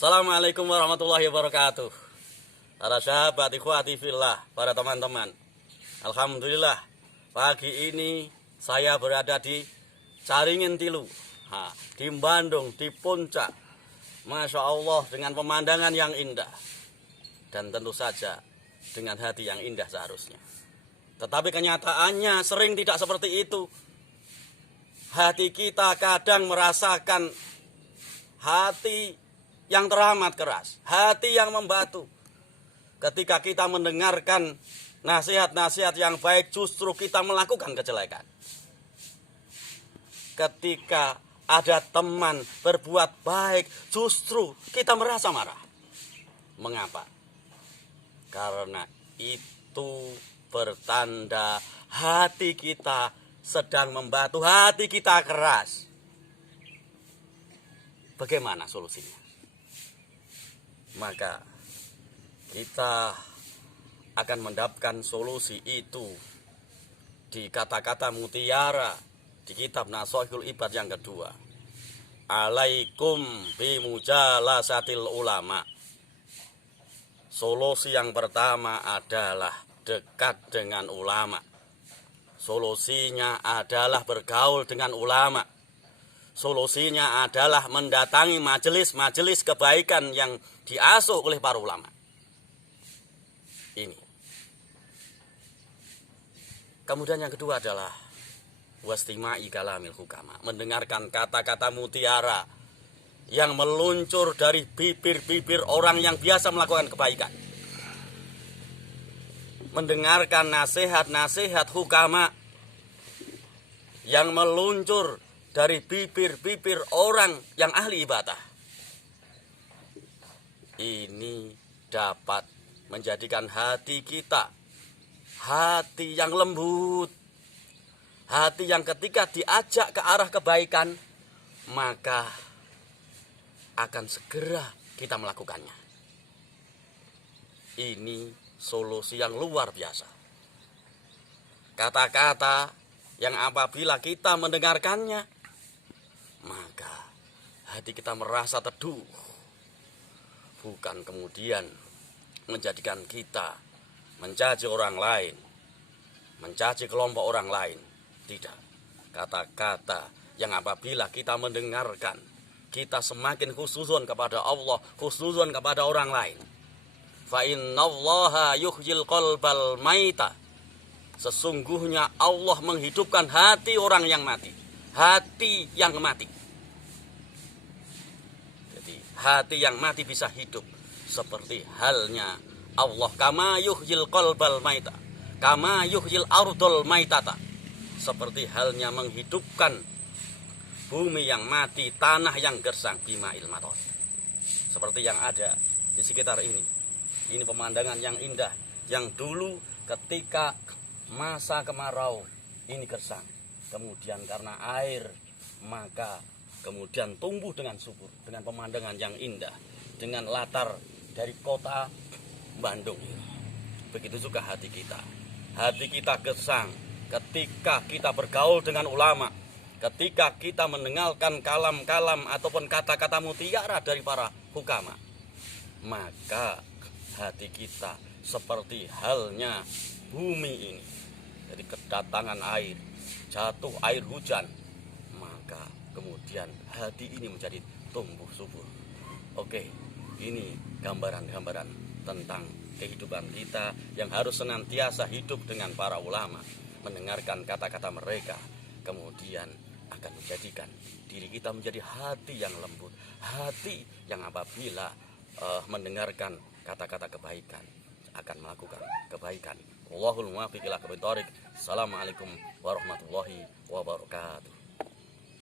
Assalamualaikum warahmatullahi wabarakatuh. Para sahabat ikhwati fillah, para teman-teman. Alhamdulillah, pagi ini saya berada di Caringin Tilu, di Bandung, di puncak. Masya Allah, dengan pemandangan yang indah. Dan tentu saja dengan hati yang indah seharusnya. Tetapi kenyataannya sering tidak seperti itu. Hati kita kadang merasakan hati yang teramat keras, hati yang membatu. Ketika kita mendengarkan nasihat-nasihat yang baik, justru kita melakukan kejelekan. Ketika ada teman berbuat baik, justru kita merasa marah. Mengapa? Karena itu bertanda hati kita sedang membatu, hati kita keras. Bagaimana solusinya? Maka kita akan mendapatkan solusi itu di kata-kata mutiara di kitab Nashihul Ibad yang kedua. Alaikum bimujalasatil ulama. Solusi yang pertama adalah dekat dengan ulama. Solusinya adalah bergaul dengan ulama. Solusinya adalah mendatangi majelis-majelis kebaikan yang diasuh oleh para ulama. Ini. Kemudian yang kedua adalah wastima'i kalamil hukama. Mendengarkan kata-kata mutiara yang meluncur dari bibir-bibir orang yang biasa melakukan kebaikan. Mendengarkan nasihat-nasihat hukama yang meluncur dari bibir-bibir orang yang ahli ibadah. Ini dapat menjadikan hati kita hati yang lembut, hati yang ketika diajak ke arah kebaikan, maka akan segera kita melakukannya. Ini solusi yang luar biasa. Kata-kata yang apabila kita mendengarkannya, maka hati kita merasa teduh. Bukan kemudian menjadikan kita mencaci orang lain, mencaci kelompok orang lain. Tidak. Kata-kata yang apabila kita mendengarkan, kita semakin khususun kepada Allah, khususun kepada orang lain. Fa innallaha yuhyil qalbal maita. Sesungguhnya Allah menghidupkan hati orang yang mati. Hati yang mati. Jadi hati yang mati bisa hidup. Seperti halnya Allah. Kama yuhyil qalbal maita. Kama yuhyil ardul maitata. Seperti halnya menghidupkan bumi yang mati, tanah yang gersang, bima'il matar. Seperti yang ada di sekitar ini. Ini pemandangan yang indah. Yang dulu ketika masa kemarau ini gersang. Kemudian karena air, maka kemudian tumbuh dengan subur, dengan pemandangan yang indah, dengan latar dari kota Bandung. Begitu juga hati kita. Hati kita gersang ketika kita bergaul dengan ulama, ketika kita mendengarkan kalam-kalam ataupun kata-kata mutiara dari para hukama. Maka hati kita seperti halnya bumi ini. Jadi kedatangan air, jatuh air hujan, maka kemudian hati ini menjadi tumbuh subur. Oke, ini gambaran-gambaran tentang kehidupan kita yang harus senantiasa hidup dengan para ulama, mendengarkan kata-kata mereka, kemudian akan menjadikan diri kita menjadi hati yang lembut, hati yang apabila mendengarkan kata-kata kebaikan akan melakukan kebaikan. Wallahul muwaffiq ila aqwamit thoriq. Assalamualaikum warahmatullahi wabarakatuh.